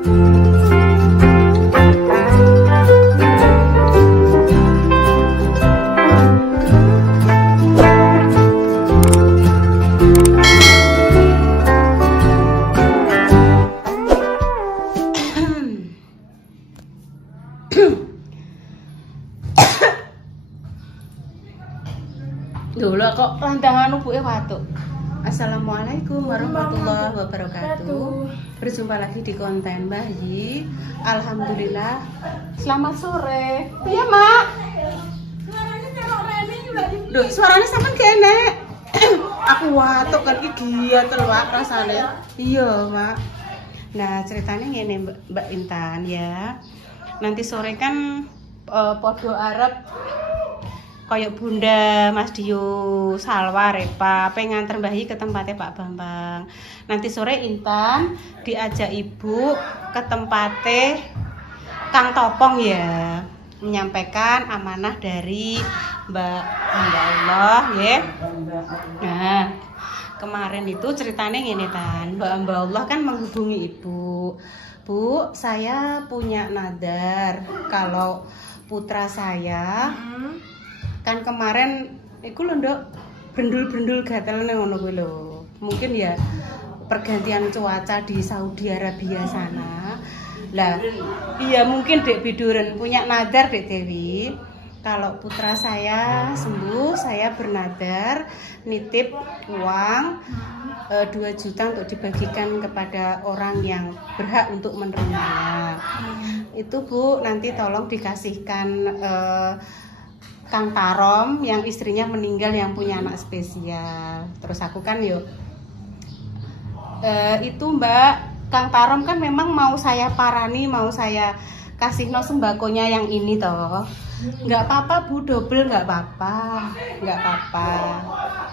Dulu kok lantangan Bu watuk. Assalamualaikum warahmatullahi wabarakatuh. Berjumpa lagi di konten Mbah Yi. Alhamdulillah. Selamat sore. Iya, Mak. Suaranya kalau Rene juga di. Duh, suaranya sampean kene. Aku watuk kan iki giat lho, Pak, rasane. Iya, Mak. Nah, ceritanya ngene Mbak Intan ya. Nanti sore kan podo Arab kayak Bunda Mas Dio Salwa Repa pengen Mbah Yi ke tempatnya Pak Bambang. Nanti sore Intan diajak Ibu ke tempatnya Kang Topong ya, menyampaikan amanah dari Mbak Allah ya. Nah, kemarin itu ceritanya gini Tan, Mbak Allah kan menghubungi Ibu. Bu, saya punya nadar kalau putra saya kan kemarin iku lho Nduk brendul-brendul gatel nang ngono kuwi lho. Mungkin ya pergantian cuaca di Saudi Arabia sana. Lah, iya mungkin Dek Biduren punya nadar Dek Dewi. Kalau putra saya sembuh, saya bernadar nitip uang 2 juta untuk dibagikan kepada orang yang berhak untuk menerimanya. Itu Bu, nanti tolong dikasihkan Kang Tarom yang istrinya meninggal yang punya anak spesial. Terus aku kan yuk itu Mbak Kang Tarom kan memang mau saya parani, mau saya kasih no sembakonya yang ini toh. Nggak apa-apa Bu, double nggak apa-apa, nggak apa-apa.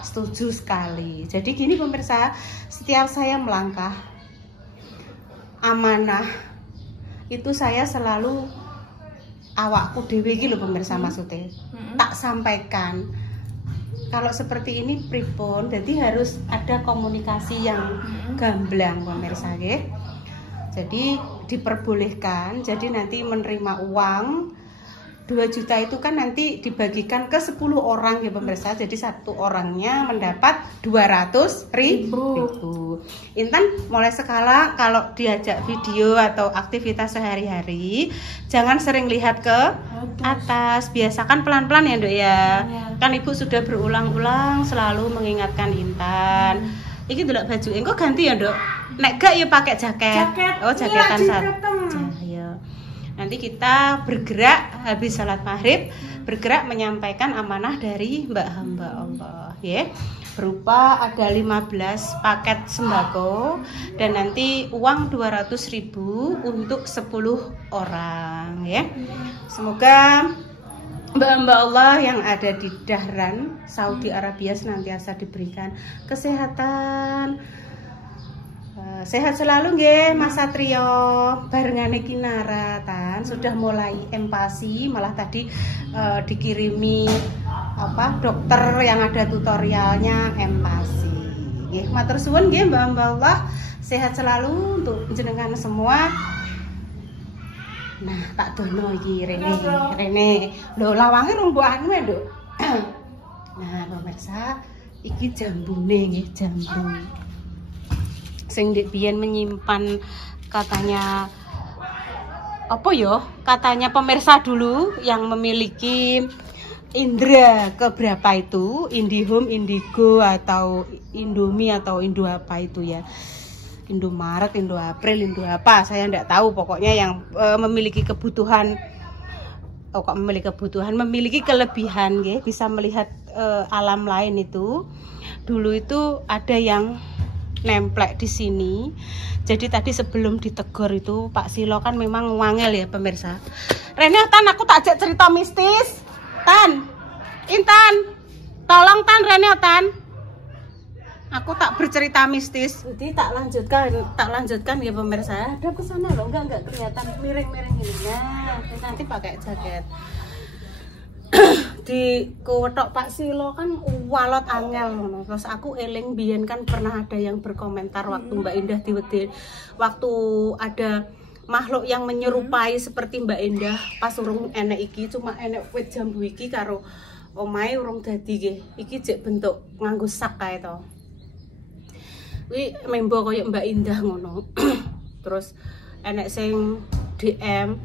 Setuju sekali. Jadi gini pemirsa, setiap saya melangkah amanah itu saya selalu awakku dewe iki lho pemirsa maksudnya tak sampaikan kalau seperti ini pripun, jadi harus ada komunikasi yang gamblang pemirsa nggih. Jadi diperbolehkan, jadi nanti menerima uang 2 juta itu kan nanti dibagikan ke 10 orang ya pemirsa. Jadi satu orangnya mendapat 200.000. Intan mulai sekarang kalau diajak video atau aktivitas sehari-hari jangan sering lihat ke atas, biasakan pelan-pelan ya Nduk ya. Kan Ibu sudah berulang-ulang selalu mengingatkan Intan. Iki delok baju engko ganti ya Nduk. Nek gak ya pakai jaket. Oh, jaketan satu. Nanti kita bergerak habis salat maghrib, bergerak menyampaikan amanah dari Mbak Hamba Allah ya. Berupa ada 15 paket sembako dan nanti uang 200.000 untuk 10 orang ya. Semoga Mbak Hamba Allah yang ada di Dahran Saudi Arabia senantiasa diberikan kesehatan, sehat selalu nggih Mas Satrio barengane Kinara Tan sudah mulai empasi, malah tadi dikirimi apa dokter yang ada tutorialnya empasi nggih. Matur suwun nggih Mbak Allah, sehat selalu untuk jenengan semua. Nah tak dono iki Rene lho lawange rung mbok anu Nduk. Nah pemirsa iki jambune nggih, jambu sing Dik Biyen menyimpan katanya apa yo, katanya pemirsa dulu yang memiliki indra keberapa itu, IndiHome, Indigo atau Indomie atau Indo apa itu ya, Indomaret, Indo April, Indo apa saya enggak tahu, pokoknya yang memiliki kebutuhan memiliki kelebihan ya, bisa melihat alam lain itu. Dulu itu ada yang nemplek di sini. Jadi tadi sebelum ditegur itu Pak Silo kan memang wangel ya pemirsa. Rene Tan, aku tak ajak cerita mistis. Tan, Intan, tolong Tan, Rene Tan. Aku tak bercerita mistis. Jadi tak lanjutkan ya pemirsa. Ada ke sana loh, enggak kelihatan miring-miring ini. Nah, nanti pakai jaket. Di kuwetok Pak Silo kan walot angel ngono. Terus aku eling biyen kan pernah ada yang berkomentar waktu Mbak Indah diwedhi, waktu ada makhluk yang menyerupai seperti Mbak Endah pas urung enek iki, cuma enek wit jambu iki karo omahe urung dadi nggih. Iki jek bentuk nganggo sak kae to. Kuwi membo koyo Mbak Indah ngono. Terus enek sing DM,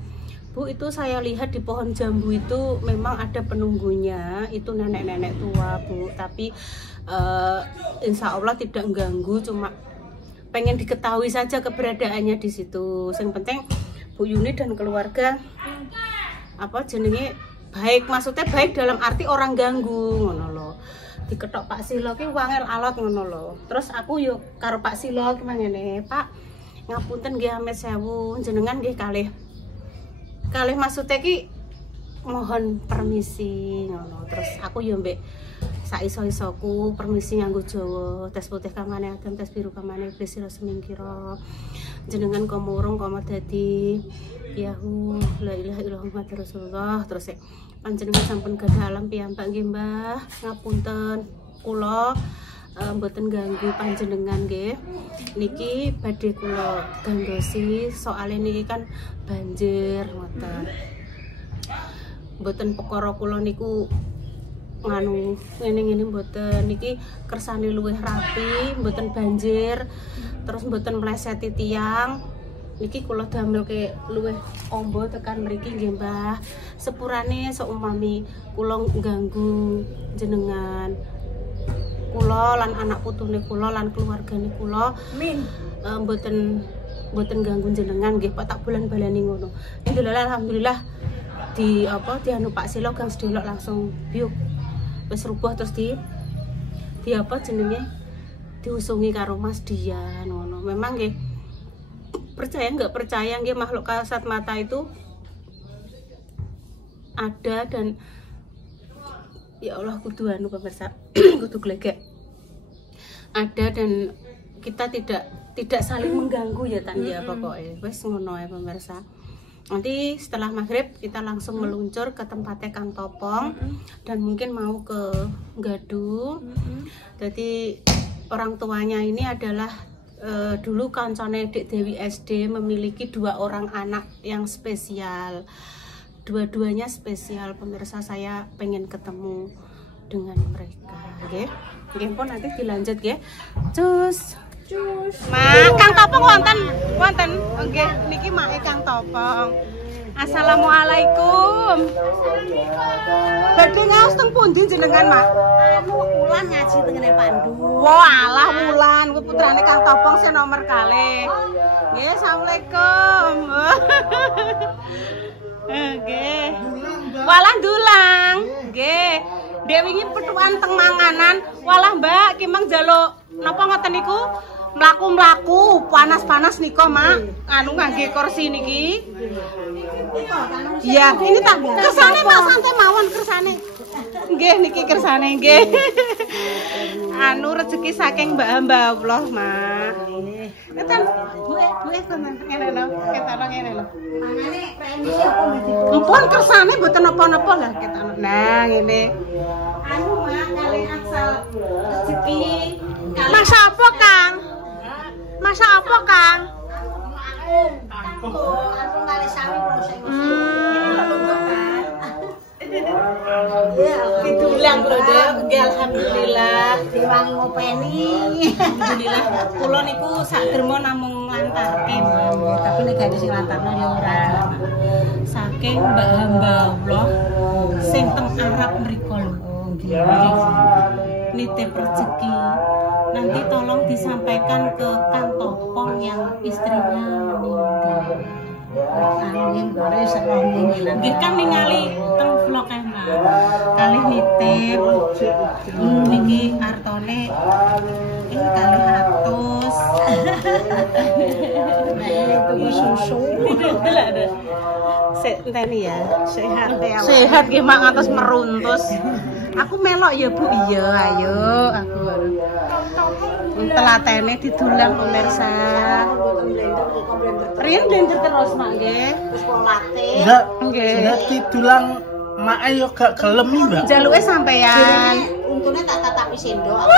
Bu, itu saya lihat di pohon jambu itu memang ada penunggunya, itu nenek-nenek tua, Bu. Tapi insya Allah tidak mengganggu, cuma pengen diketahui saja keberadaannya di situ. Yang penting Bu Yuni dan keluarga apa jenenge baik, maksudnya baik dalam arti orang ganggu ngono lho. Diketok Pak Silo ki wangel alot ngono lho. Terus aku yo karo Pak Silo ki mangene, Pak, ngapunten nggih amet sewu, jenengan nggih kalih maksudnya ki mohon permisi ngono. Terus aku yo mbek sak iso-isoku permisi nganggo Jawa, tes putih kamane adem, tes biru kamane iblis sira semingkira. Jenengan komurung komo dadi yahu la ilaha illallah Muhammadur Rasulullah. Terus panjenengan sampun gadah alam piyambak nggih Mbah, ngapunten kula mboten ganggu panjenengan nggih. Niki badhe kula gandosi soalnya niki kan banjir ngoten. Mboten perkara kula niku nganu ngene-ngene mboten, niki kersane luwih rapi, mboten banjir, terus mboten mleseti tiang. Niki kula damelke luwih ombo tekan mriki nggih Mbah. Sepurane seumpami kula ganggu jenengan, kula lan anak putune kula lan keluargane kula mboten ganggu jenengan nggih Pak, tak bulan balani ngono. Alhamdulillah di apa dianu Pak Silo gang sedelok langsung biuk wis rubah, terus di apa jenenge diusungi karo Mas Dian ngono. Memang nggih percaya nggak percaya nggih makhluk kasat mata itu ada, dan ya Allah kudu anu pemirsa kudu glegek ada, dan kita tidak saling mengganggu ya Tan ya. Pokoknya wes ngono ya pemirsa. Nanti setelah maghrib kita langsung meluncur ke tempatnya Kang Topong dan mungkin mau ke Gadu. Jadi orang tuanya ini adalah dulu kancane Dek Dewi SD memiliki 2 orang anak yang spesial. Dua-duanya spesial pemirsa, saya pengen ketemu dengan mereka nggih. Nggih pun nanti dilanjut nggih. Cus. Kang Topong wonten. Nggih, niki make Kang Topong. Assalamualaikum. Badhe ngaos teng pundi jenengan, Mak? Anu Wulan ngaji tengene Pandu. Wah, alah Wulan, kuwi putrane Kang Topong sing nomor kalih. Nggih, asalamualaikum. Nggih. Walah dulang. Nggih. Dek wingi petukan teng manganan. Walah Mbak, ki mang njaluk napa ngoten niku? Mlaku-mlaku, panas-panas niko Mak. Anu ngangge kursi niki. Iya, ini tak kersane Mak, santai mawon kersane. Nggih, niki kersane nggih. Anu rezeki saking Mbak Allah, Mak. Ketan buke tenan ngene lho, ketana ngene lho. Mangane premi apa mesti. Mumpun kersane mboten napa-napa lah ketana. Nah, ngene. Anu Mak, kali asal rezeki. Masa apa, Kang? Masa apa, Kang? Aku kali sami proses. Itu bilang lho, Dek. Alhamdulillah Diwangi ngopeni. Alhamdulillah kula niku sak derma namung nglantarke, tapi nek gak sing lantarno ya ora. Saking Mbak Hamba Allah sing teng Arab mriku lho. Nitip rezeki. Nanti tolong disampaikan ke Kang Topong yang istrinya meninggal. Angin bare sekolah Nggih kan ningali teng vlog Mas. Kalih nitip. Niki artone ini kalih 100. itu susu. Enteni ya, sehat ya. Sehat nggih Mak ngantos meruntus. Aku melok ya Bu, iya ayo aku. Telatene didulang pemirsa. Riyen blender terus Mak nggih. Terus kolate. Enggak, Nggih. didulang mak ayo gak gelem Mbak. Jaluke sampean. Untune tak tatapi sendok.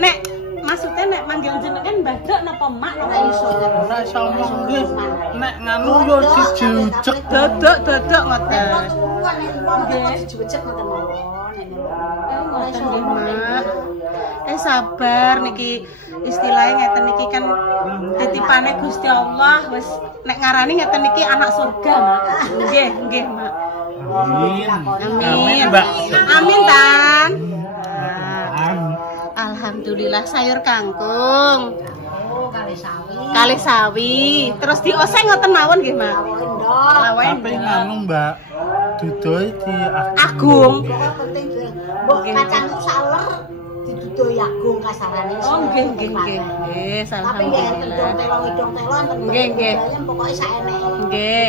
Nek maksudnya nek manggil jenengan Mbah Dok napa Mak napa iso? Ora iso ngomong nggih. Nek nganu yo dijujek. Dodok ngoten. Dijujek ngoten mawon. Ngoten nggih, Mak. Sabar niki istilahnya ngeten niki kan titipane Gusti Allah wis nek ngarani ngeten niki anak surga, Mak. Nggih, Mak. Amin. Amin. Mbak. Amin, Tan. Alhamdulillah sayur kangkung. Oh, kali sawi. Kali sawi. Terus dioseng ngoten mawon nggih, Mak. Lawen Tapi nganu Mbak, dudoe di Agung. Pokoknya penting mbok kacang saler didudohi agung kasarane. Oh, nggih. Nggih, Tapi nggih enten alhamdulillah. telon-telon enten. Nggih. Pokoke saeneke. Nggih.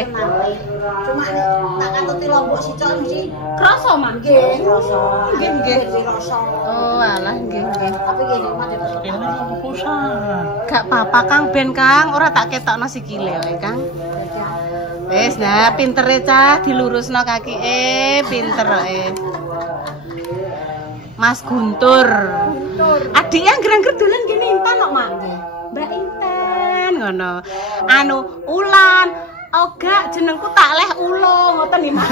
Cuma nek tak katuti lombok sicok mesti Kroso, Mak. nggih rasa. Nggih. Rasa. Oh, alah nggih. Tapi nggih nikmat itu. ini pusat. Gak apa-apa Kang ben Kang, ora tak ketokno sikile wae Kang. Wis nah pintere cah dilurusno kaki pinter Mas Guntur. Adiknya gerang-ger dolan gini Intan kok, Mak. Mbak Intan ngono. Anu Ulan, Oga jenengku tak leh ulo ngoten nih, Mak.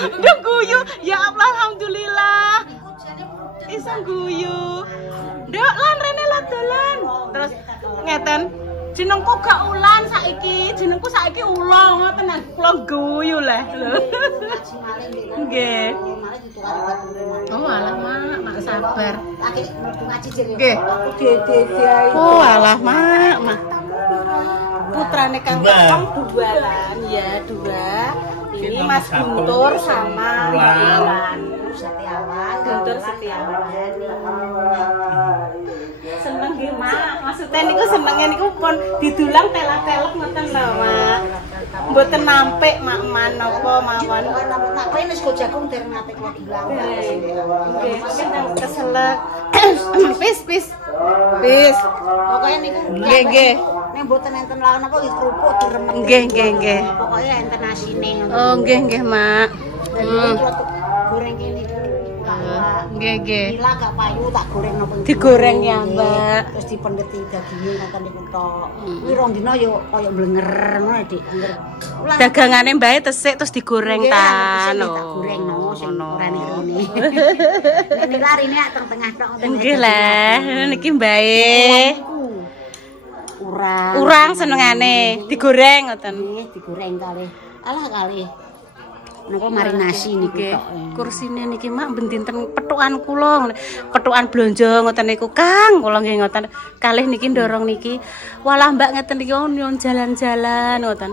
Duh guyu, ya Allah alhamdulillah. Iso guyu. Nduk lan rene lan dolan. Terus ngeten. Jenengku gak Ulan saiki, jenengku saiki Ulo ngoten nang kula guyu leh lho. Nggih. Oh alah mak sabar. Nggih. Oh alah mak. Putrane Kang Tepong dualan ya, dua. Ini Mas Guntur sama Ulan. Guntur Setiawan. Seneng nggih, Mak. Maksudnya niku senenge niku pun didulang telak-telek ngoten lho, Mak. Mboten nampik mak napa mawon. Tak kowe wis go jagung der nate kula dulang. Nggih, mungkin keselek. Pis. Pokoknya niku Nggih. nek mboten enten lawan apa nggih kerupuk diremen. Nggih. Pokoknya enten asine ngoten. Oh, nggih, Mak. Goreng kene niku. Nggih. Gila gak payu tak goreng napa. Digoreng ya, Mbak. Terus dipendheti daginge ngoten niku tok. Kuwi rong dina yo kaya blenger ngono, Dik. Dagangane mbae tesik terus digoreng tan. Tak goreng no sing rene. Ini larine ak teng-tengah tok ngoten. Nggih lah, niki mbae. Urang senengane digoreng ngoten. nggih digoreng kalih. Alah kalih. Napa marinasi niku tok. Kursine niki Mak ben dinten petukan kula, petukan blonjo ngoten niku Kang, kula nggih ngoten. Kalih niki ndorong niki. Walah Mbak ngeten niki nyon jalan-jalan ngoten.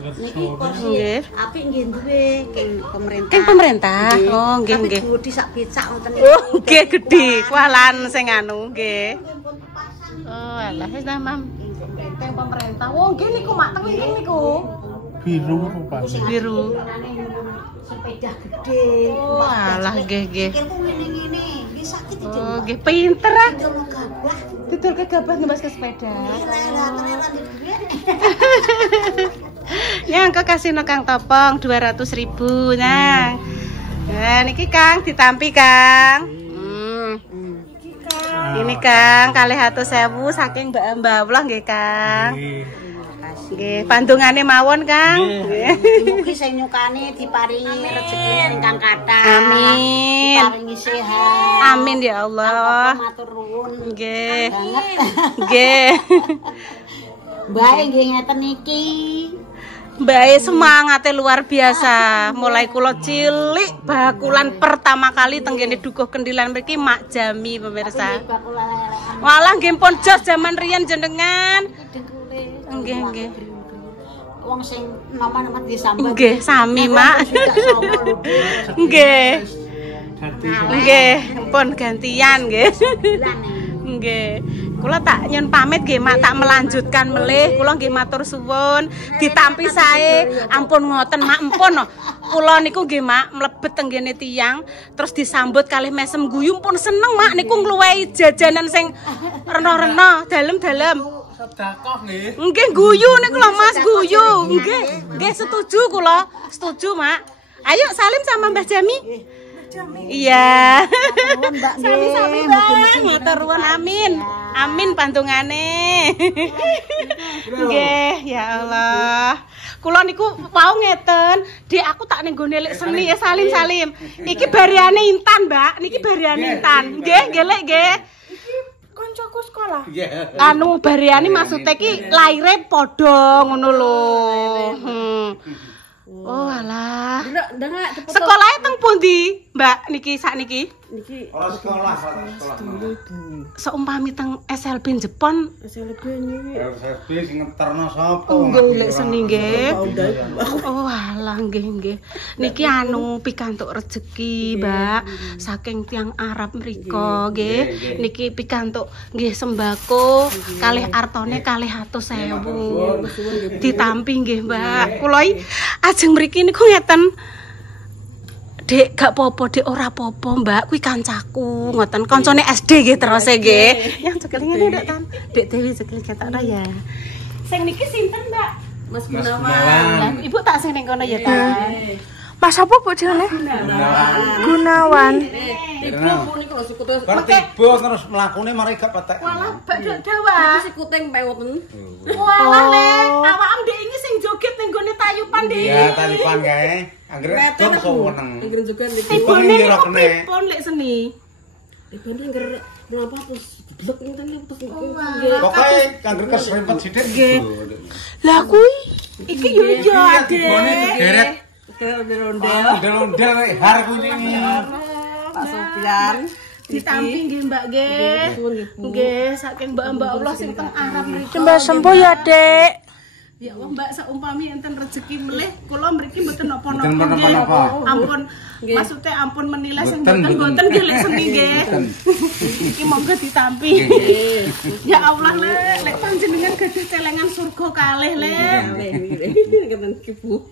Niki kursi Nggih. apik nggih duwe keng pemerintah. Keng pemerintah. Oh, nggih. Tapi gede sak becak ngoten niku. Oh, nggih gedhe. Kualan sing anu nggih. Oh, alah wis nah, Mam. Keng pemerintah. Wong nggih niku Mak teng niku. Biru rupanya. Biru. Sepeda gede. Oh, alah nggih. Pikirku ngene-ngene, nggih sakit iki. Oh, nggih pinter ah. Dulu gabah. Didol ke gabah ngebas ke sepeda. Tereran di duwe. Yang kok kasih no Kang Topong 200.000 nang. Nah, niki Kang ditampi Kang. Ini Kang 200.000 saking Mbak Ulah nggih Kang. Nggih, pandungane mawon Kang. Mugi sing nyukani diparingi rezekine ingkang kathah. Amin. Diparingi sehat. Amin ya Allah. Matur nuwun. Nggih. Banget. Nggih. Bae nggih ngeten iki. Mbak semangatnya luar biasa. Mulai kula cilik bakulan pertama kali tenggene dukuh kendilan mriki Mak Jami pemirsa. Walah nggih pun jos jaman riyen jenengan. Nggih. Wong sing nama-nama disambat. Nggih, sami Mak. Nggih. Nggih, pun gantian nggih. Nggih. Kula tak nyun pamit nggih Mak, tak melanjutkan melih. Kula nggih matur suwun, ditampi sae. Ampun ngoten Mak, empun. Kula niku nggih Mak mlebet tenggene tiyang terus disambut kalih mesem guyu pun seneng Mak niku ngluwehi jajanan sing rena-rena, dalem-dalem. Sedekah nggih. Nggih guyu niku lho Mas, guyu. Nggih setuju kula. Setuju Mak. Ayo salim sama Mbah Jami. Iya. Nuwun Mbak nggih. Sami-sami Bang, matur nuwun amin. Amin pantungane. Nggih, ya Allah. Kula niku wau ngeten, Dik aku tak ning gone lek seni ya Salim. Iki bariane Intan, Mbak. Niki bariane Intan. Nggih, nggih lek nggih. Iki koncoku sekolah. Anu bariane maksudnya ki laire padha ngono lho. Oh alah. Sekolahnya teng pundi, Mbak niki sakniki? Niki ora sekolah. Seumpami teng SLB Jepon. SLB niki. SLB sing ngeterno sapa? Nggih lek seni nggih. Oh alah nggih. Niki anu pikantuk rejeki, Mbak. Saking tiang Arab mriko nggih. Niki pikantuk nggih sembako kalih artone 200.000. Ditampi nggih, Mbak. Kula ajeng mriki niku ngeten. Dek gak popo, Dek ora popo, Mbak. Kuwi kancaku, ngoten. Kancane SD nggih terus nggih. Yang cekelingane Dek Tan. Dek Dewi cekel ketok ya. Sing niki sinten, Mbak? Mas Gunawan. Lah, Ibu tak sing ning kono ya, Tan. Mas apa Bu jenenge? Gunawan. Ibu niku lho sikute. Bar tiba terus mlakune mari gak petek. Walah, Mbak Dawa. Sikute mpewoten. Walah, Lek. Awakmu Dek iki sing joget ning gone tayupan, Dek. Ya, talipan kae. Anggere dom seneng. Nggih juga niku. Tibone niku pripun lek seni? Ibane ngger napa terus blek ngeten terus nggih. Pokoke anggere kesrempet sithik. Lah kuwi Iki yo yo, Tibone Dek. deret. ondel-ondel. Ondel-ondel har kuwi. Pak Sofian. Ditampi nggih Mbak nggih. Nggih, saking mbak-mbak Allah sing teng Arab mriki. Mbak sembuh ya, Dek. Ya Allah Mbak, saumpami enten rezeki melih, kula mriki mboten napa-napa Mboten nggih. napa-napa. Ampun, maksudnya ampun menilai sing mboten nggih lek seni nggih. Iki monggo ditampi. Ya Allah lek panjenengan gadah celengan surga kalih lek. Ngeten iki Bu.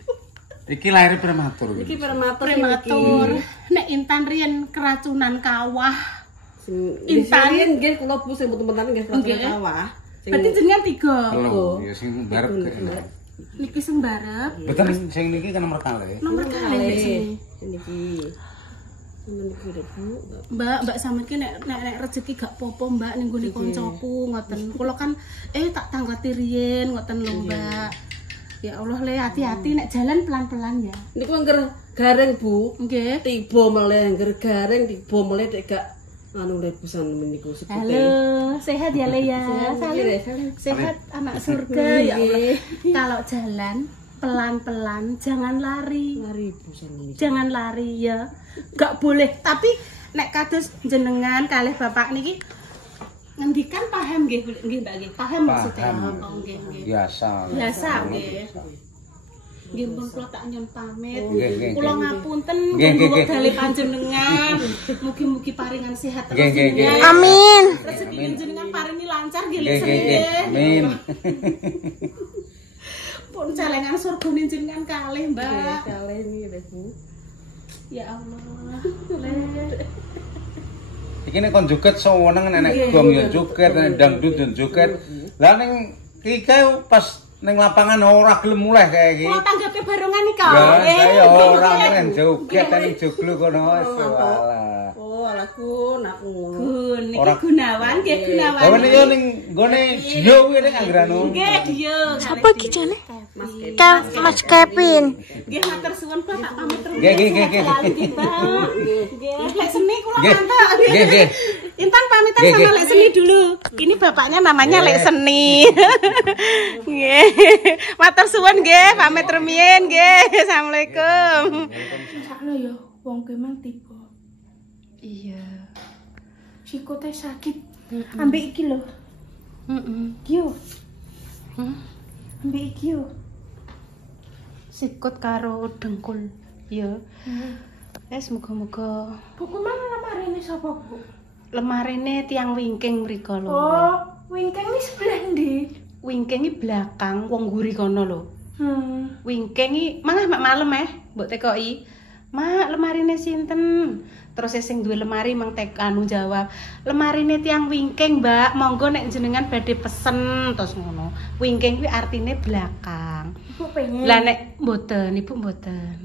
Iki lahir prematur. Iki prematur. Nek Intan riyen keracunan kawah. Intan nggih kula Bu sing mboten-mboten nggih keracunan kawah. Berarti jenengan 3. Lho, ya sing barep. Niki sing barep. Betul sing niki kan nomor kalih. Nomor kalih niki. Mbak sampeyan ki nek rezeki gak popo Mbak ning gone koncoku ngoten. Kula kan tak tanggati riyen ngoten lho Mbak. Ya Allah le hati-hati nek jalan pelan-pelan ya. Niku angger gareng Bu. Nggih. Tiba meleh angger gareng tiba meleh nek gak anu lebusan meniku sekute. Halo, sehat ya Le ya. Sehat anak surga ya Allah. Kalau jalan pelan-pelan, jangan lari. Lari busan ini. Jangan lari ya. Gak boleh. Tapi nek kados jenengan kalih bapak niki ngendikan paham nggih Mbak nggih. Paham maksudnya. Oh nggih nggih. Biasa. Biasa nggih. Nggih pun kula tak nyon pamit. Nggih. Kula ngapunten ganggu wektale panjenengan. Mugi-mugi paringan sehat terus jenengan. Amin. Rezeki jenengan paringi lancar nggih lek sedaya. Amin. Pun celengan surgane jenengan kalih, Mbak. Kalih niki Bu. Ya Allah. Iki nek kon joget seneng nek gong ya joget, nek dangdut ya joget. Lah ning iki pas ning lapangan ora gelem mulih kae iki. Kula tanggape barengan iki kok. Ya, saya ora men joget ning joglo kono wis walah. Oh, alaku aku ngono. Gun niki Gunawan nggih Gunawan. Lah meniki ning gone Dio kuwi ning anggrano. Nggih, Dio. Siapa iki jane? Mas Kevin. Nggih matur suwun kula tak pamit terus. Nggih. Nggih, lek seni kula Nggih. ngantuk. Nggih. Intan pamitan sama Lek Seni dulu. Ini bapaknya namanya Lek Seni. Nggih. Matur suwun nggih, pamit rumiyin nggih. Assalamualaikum. Sakno ya wong kemang tiba. Iya. Sikute sakit. Ambek iki lho. Yo. Ambek iki yo. Sikut karo dengkul. Ya. Wes muga-muga Buku mana lemarine sapa, Bu? lemarine tiang wingking mriko lho. Oh, wingking iki sebelah ndi? Wingking iki belakang wong nguri kono lho. Wingking iki mangah mak malem mbok tekoki. Mak lemarine sinten? Terus sing duwe lemari mang anu jawab, lemarine tiang wingking, Mbak. Monggo nek jenengan badhe pesen terus ngono. Wingking kuwi artine belakang. Ibu pengen. Lah nek mboten, Ibu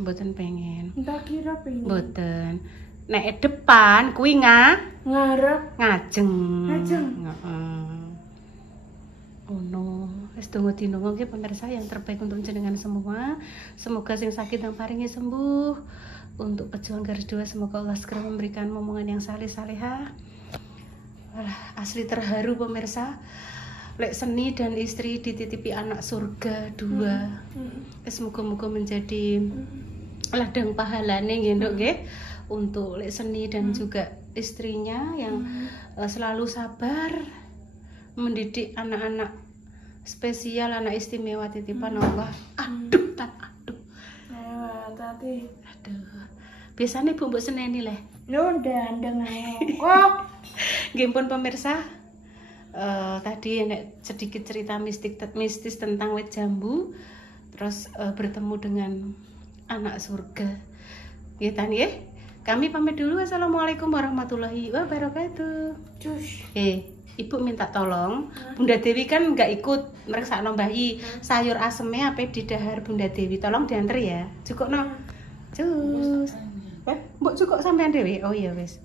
mboten pengen. Entah kira pengen. Mboten. nek depan kuwi ngarep ngajeng. Ngajeng. Heeh. Oh no, wis donga dinonga nggih pemirsa yang terbaik untuk jenengan semua. Semoga sing sakit yang paringi sembuh. Untuk pejuang garis 2 semoga Allah segera memberikan momongan yang saleh-salehah. Asli terharu pemirsa. Lek seni dan istri dititipi anak surga 2. Semoga-moga menjadi ladang pahalane nggih Nduk nggih. Untuk lek seni dan juga istrinya yang selalu sabar mendidik anak-anak spesial, anak istimewa titipan Allah. Aduh, aduh. Tapi Aduh. Biasanya Bu mbok seneni leh. ndang kok. Nggih pun pemirsa. Tadi nek sedikit cerita mistis tentang wit jambu, terus bertemu dengan anak surga. Nggih tan nggih. Kami pamit dulu. Assalamualaikum warahmatullahi wabarakatuh. Cus. Ibu minta tolong, Bunda Dewi kan nggak ikut mereksakno bayi. Sayur asemnya apa di dahar Bunda Dewi, tolong diantar ya. Cukup no. Cus. Mbok cukup sampean Dewi. Oh iya wis.